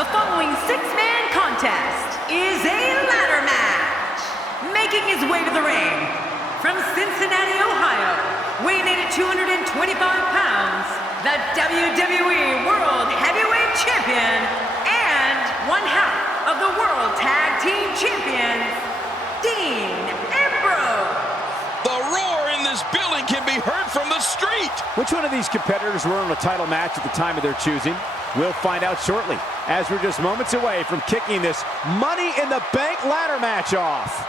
The following six-man contest is a ladder match. Making his way to the ring from Cincinnati, Ohio, weighing in at 225 pounds, the WWE World Heavyweight Champion and one half of the World Tag Team Champions, Dean Ambrose. The roar in this building can be heard from the street. Which one of these competitors were in a title match at the time of their choosing? We'll find out shortly, as we're just moments away from kicking this Money in the Bank ladder match off.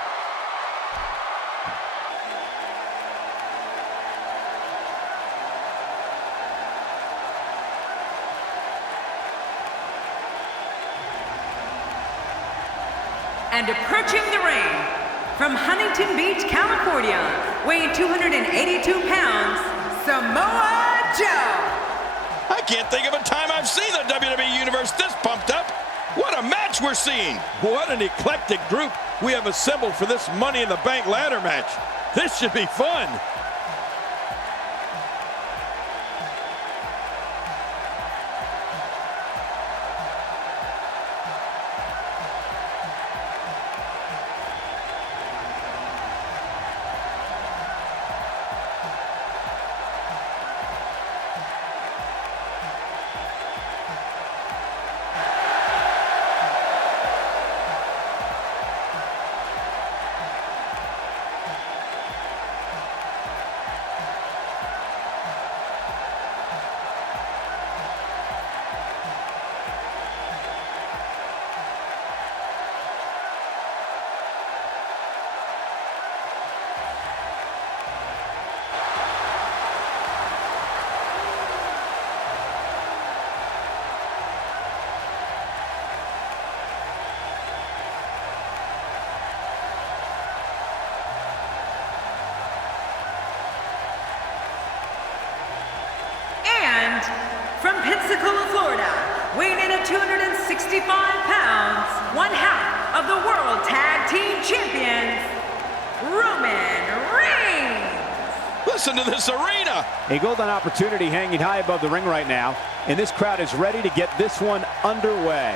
And approaching the ring from Huntington Beach, California, weighing 282 pounds, Samoa Joe. I can't think of a time I've seen the WWE Universe this pumped up. What a match we're seeing. What an eclectic group we have assembled for this Money in the Bank ladder match. This should be fun. From Pensacola, Florida, weighing in at 265 pounds, one half of the World Tag Team Champions, Roman Reigns. Listen to this arena. A golden opportunity hanging high above the ring right now, and this crowd is ready to get this one underway.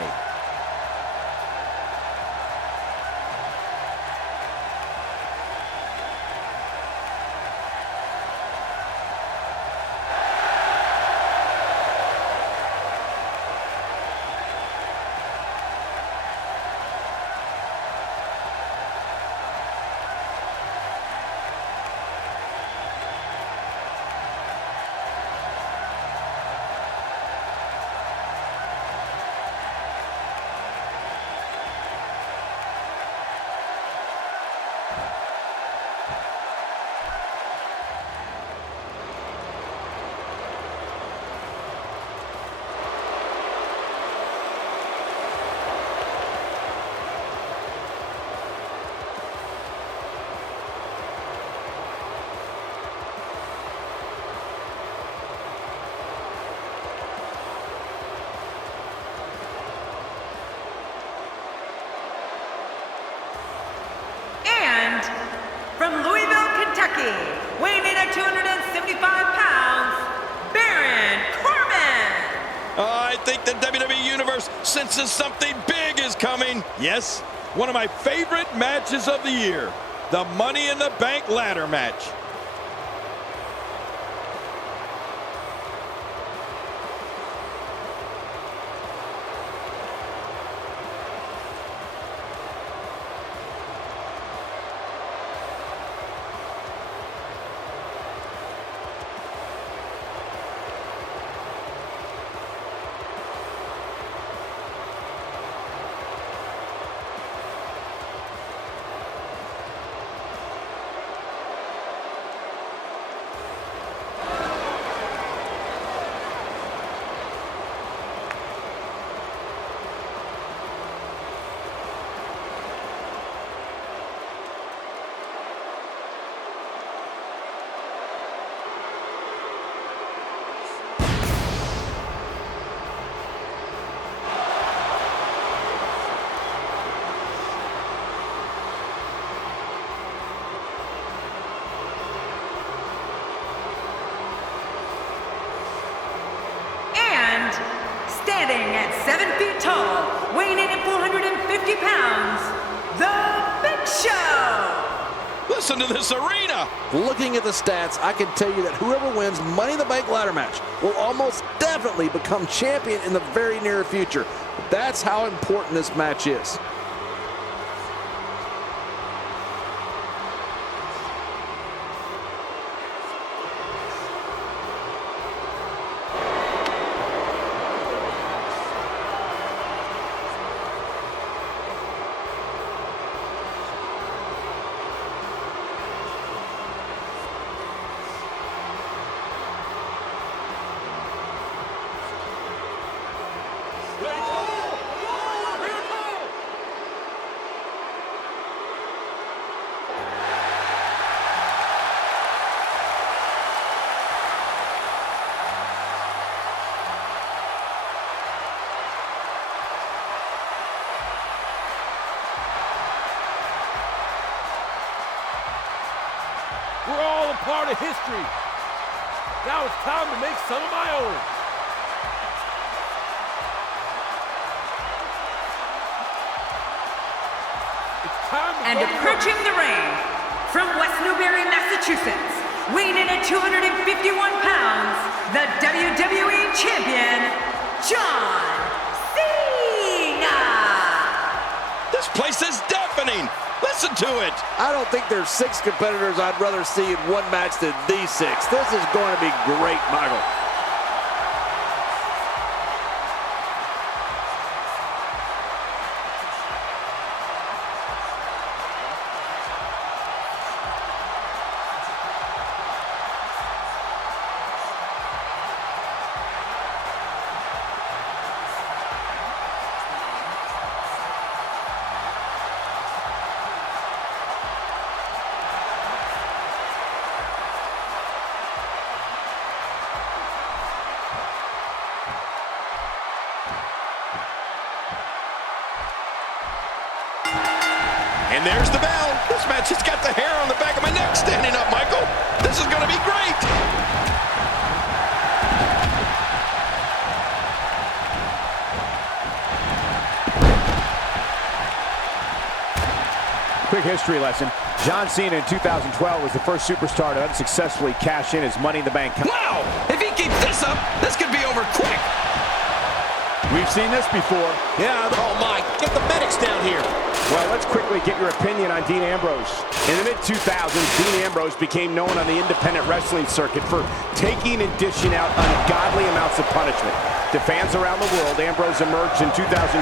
From Louisville, Kentucky, weighing in at 275 pounds, Baron Corbin. I think the WWE Universe senses something big is coming. Yes, one of my favorite matches of the year, the Money in the Bank ladder match. Sitting at 7 feet tall, weighing in at 450 pounds, the Big Show! Listen to this arena! Looking at the stats, I can tell you that whoever wins Money in the Bank ladder match will almost definitely become champion in the very near future. That's how important this match is. We're all a part of history. Now it's time to make some of my own. It's time to And approaching the ring, from West Newbury, Massachusetts, weighing in at 251 pounds, the WWE Champion, John Cena! This place is deafening! Listen to it! I don't think there's 6 competitors I'd rather see in one match than these 6. This is going to be great, Michael. And there's the bell. This match has got the hair on the back of my neck standing up, Michael. This is going to be great. Quick history lesson. John Cena in 2012 was the first superstar to unsuccessfully cash in his Money in the Bank. Wow! If he keeps this up, this could be over quick. We've seen this before. Yeah. Oh, my. Get the medics down here. Well, let's quickly get your opinion on Dean Ambrose. In the mid-2000s, Dean Ambrose became known on the independent wrestling circuit for taking and dishing out ungodly amounts of punishment. To fans around the world, Ambrose emerged in 2012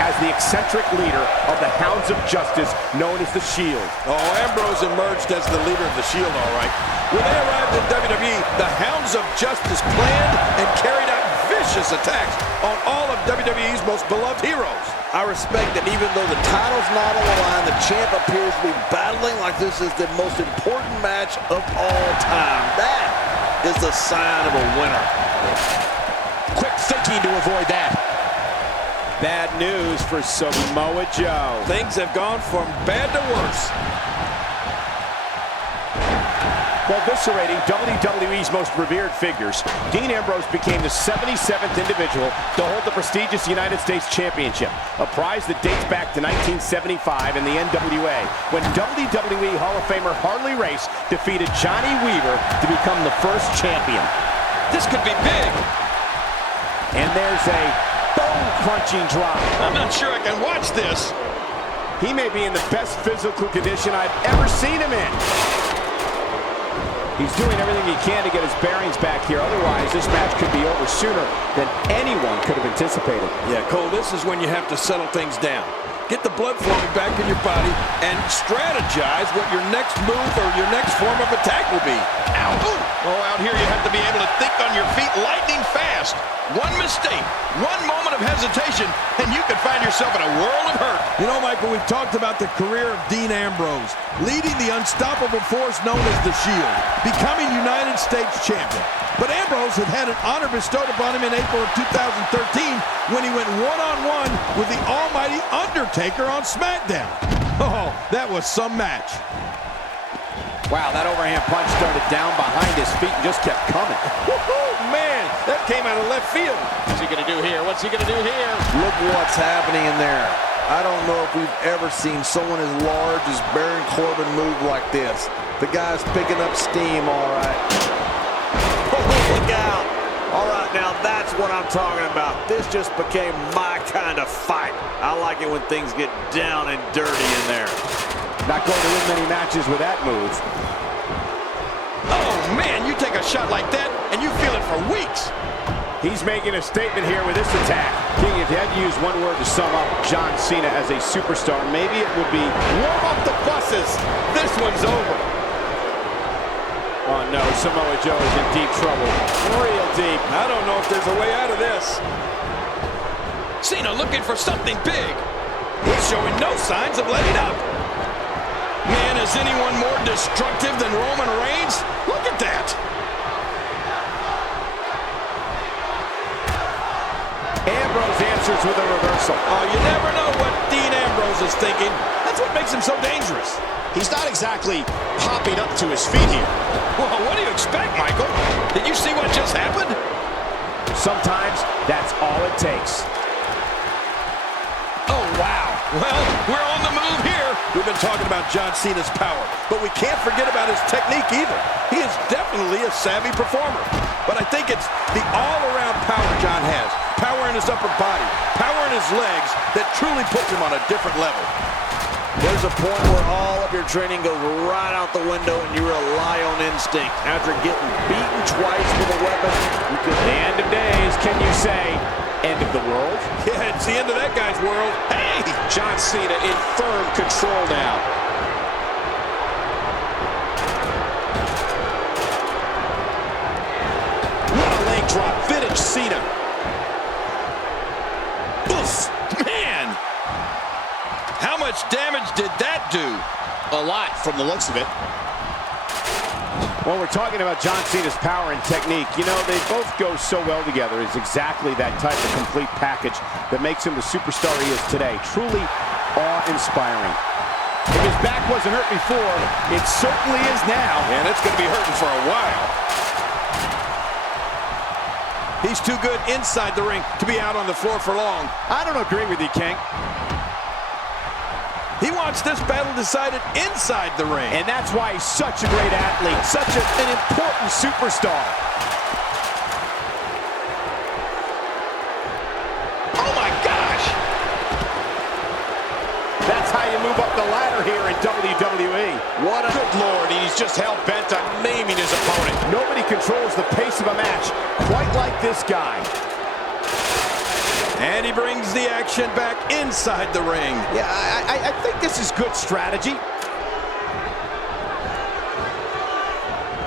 as the eccentric leader of the Hounds of Justice, known as the Shield. Oh, Ambrose emerged as the leader of the Shield, all right. When they arrived in WWE, the Hounds of Justice planned and carried out vicious attacks on all of WWE's most beloved heroes. I respect that even though the title's not on the line, the champ appears to be battling like this is the most important match of all time. That is the sign of a winner. Quick thinking to avoid that. Bad news for Samoa Joe. Things have gone from bad to worse. While eviscerating WWE's most revered figures, Dean Ambrose became the 77th individual to hold the prestigious United States Championship, a prize that dates back to 1975 in the NWA, when WWE Hall of Famer Harley Race defeated Johnny Weaver to become the first champion. This could be big. And there's a bone-crunching drop. I'm not sure I can watch this. He may be in the best physical condition I've ever seen him in. He's doing everything he can to get his bearings back here. Otherwise, this match could be over sooner than anyone could have anticipated. Yeah, Cole, this is when you have to settle things down. Get the blood flowing back in your body and strategize what your next move or your next form of attack will be. Ow! Ooh. Oh, out here you have to be able to think on your feet lightning fast. One mistake, one moment of hesitation, and you could find yourself in a world of hurt. You know, Michael, we've talked about the career of Dean Ambrose, leading the unstoppable force known as the Shield, becoming United States champion. But Ambrose had an honor bestowed upon him in April of 2013 when he went one-on-one with the almighty Undertaker on SmackDown. Oh, that was some match. Wow, that overhand punch started down behind his feet and just kept coming. Woohoo, man, That came out of left field. What's he going to do here? What's he going to do here? Look what's happening in there. I don't know if we've ever seen someone as large as Baron Corbin move like this. The guy's picking up steam, all right. Oh, look out. All right, now that's what I'm talking about. This just became my kind of fight. I like it when things get down and dirty in there. Not going to win many matches with that move. Oh, man, you take a shot like that, and you feel it for weeks. He's making a statement here with this attack. King, if you had to use one word to sum up John Cena as a superstar, maybe it would be warm up the buses. This one's over. Oh, no, Samoa Joe is in deep trouble. Real deep. I don't know if there's a way out of this. Cena looking for something big. He's showing no signs of letting up. Man, is anyone more destructive than Roman Reigns? Look at that. Ambrose answers with a reversal. Oh, you never know what Dean Ambrose is thinking. That's what makes him so dangerous. He's not exactly popping up to his feet here. Well, what do you expect, Michael? Did you see what just happened? Sometimes that's all it takes. Oh, wow. Well, we're on the move here. We've been talking about John Cena's power, but we can't forget about his technique either. He is definitely a savvy performer, but I think it's the all-around power John has. Power in his upper body, power in his legs that truly puts him on a different level. There's a point where all of your training goes right out the window and you rely on instinct. After getting beaten twice with a weapon, you could... The end of days, can you say? End of the world? Yeah, it's the end of that guy's world. Hey, John Cena in firm control now. What a leg drop. Vintage Cena. Oof, man. How much damage did that do? A lot from the looks of it. Well, we're talking about John Cena's power and technique. You know, they both go so well together. It's exactly that type of complete package that makes him the superstar he is today. Truly awe-inspiring. If his back wasn't hurt before, it certainly is now. And it's going to be hurting for a while. He's too good inside the ring to be out on the floor for long. I don't agree with you, King. He wants this battle decided inside the ring. And that's why he's such a great athlete, such an important superstar. Oh my gosh! That's how you move up the ladder here in WWE. What a good Lord, he's just hell-bent on maiming his opponent. Nobody controls the pace of a match quite like this guy. And he brings the action back inside the ring. Yeah, I think this is good strategy.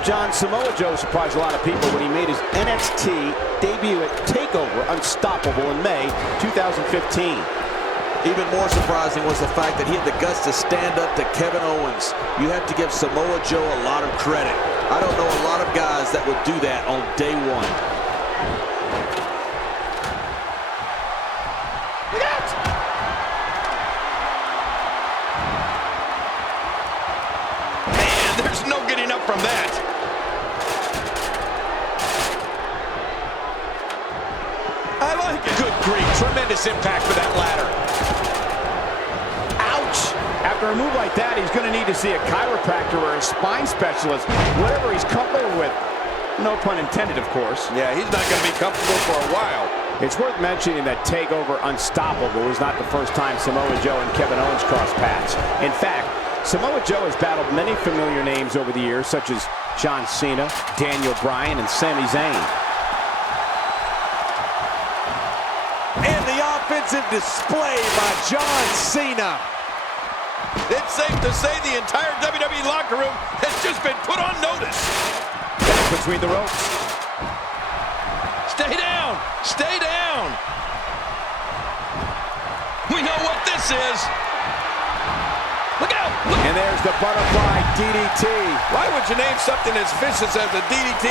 John, Samoa Joe surprised a lot of people when he made his NXT debut at TakeOver Unstoppable in May 2015. Even more surprising was the fact that he had the guts to stand up to Kevin Owens. You have to give Samoa Joe a lot of credit. I don't know a lot of guys that would do that on day one. There's no getting up from that. I like it. Good grief, tremendous impact for that ladder. Ouch! After a move like that, he's going to need to see a chiropractor or a spine specialist, whatever he's comfortable with. No pun intended, of course. Yeah, he's not going to be comfortable for a while. It's worth mentioning that TakeOver Unstoppable was not the first time Samoa Joe and Kevin Owens crossed paths. In fact, Samoa Joe has battled many familiar names over the years, such as John Cena, Daniel Bryan, and Sami Zayn. And the offensive display by John Cena. It's safe to say the entire WWE locker room has just been put on notice. Back between the ropes. Stay down! Stay down! We know what this is. Look out! Look. And there's the butterfly DDT. Why would you name something as vicious as a DDT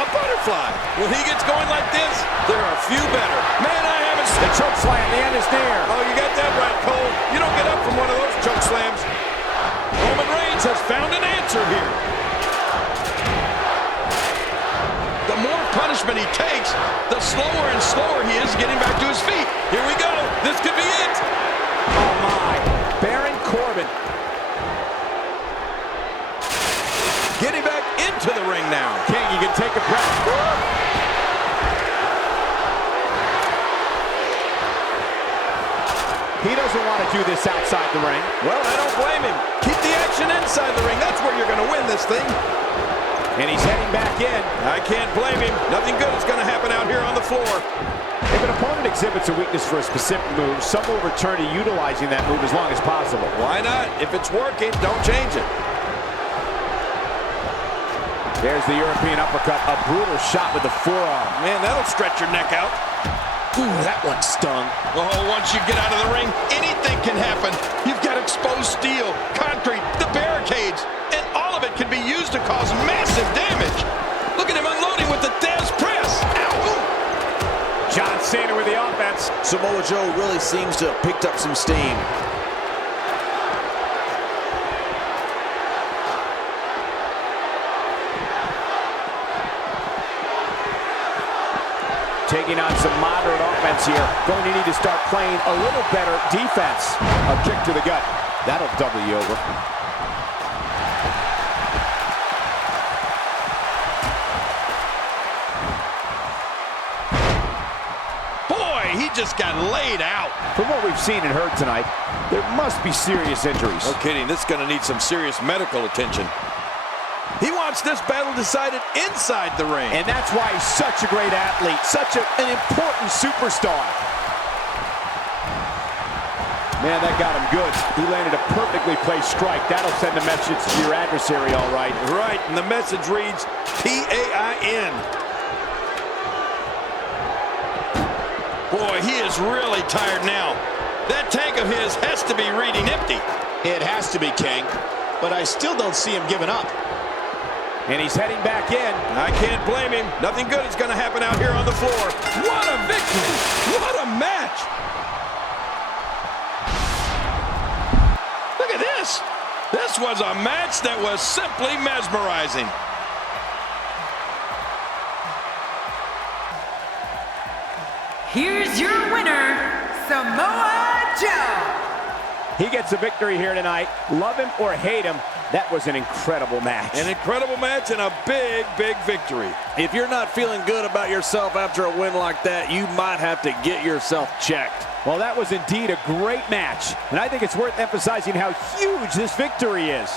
a butterfly? When he gets going like this, there are a few better. Man, I haven't seen... The choke slam, the end is near. Oh, you got that right, Cole. You don't get up from one of those choke slams. Roman Reigns has found an answer here. The more punishment he he takes, the slower and slower he is getting back to his feet. Here we go. This could be it. Oh, my. Baron Corbin. Getting back into the ring now. King, you can take a breath. He doesn't want to do this outside the ring. Well, I don't blame him. Keep the action inside the ring. That's where you're going to win this thing. And he's heading back in. I can't blame him. Nothing good is going to happen out here on the floor. If an opponent exhibits a weakness for a specific move, some will return to utilizing that move as long as possible. Why not? If it's working, don't change it. There's the European uppercut, a brutal shot with the forearm. Man, that'll stretch your neck out. Ooh, that one stung. Oh, once you get out of the ring, anything can happen. You've got exposed steel, concrete, the barricades, and all of it can be used to cause massive damage. Look at him unloading with the Dez press. Ow! John Cena with the offense. Samoa Joe really seems to have picked up some steam. Taking on some moderate offense here. Going to need to start playing a little better defense. A kick to the gut. That'll double you over. Boy, he just got laid out. From what we've seen and heard tonight, there must be serious injuries. No kidding, this is going to need some serious medical attention. He wants this battle decided inside the ring. And that's why he's such a great athlete, such an important superstar. Man, that got him good. He landed a perfectly placed strike. That'll send a message to your adversary, all right. Right, and the message reads P-A-I-N. Boy, he is really tired now. That tank of his has to be reading empty. It has to be, King. But I still don't see him giving up. And he's heading back in. I can't blame him. Nothing good is going to happen out here on the floor. What a victory! What a match! Look at this. This was a match that was simply mesmerizing. Here's your winner, Samoa Joe. He gets a victory here tonight. Love him or hate him, that was an incredible match. An incredible match and a big, big victory. If you're not feeling good about yourself after a win like that, you might have to get yourself checked. Well, that was indeed a great match. And I think it's worth emphasizing how huge this victory is.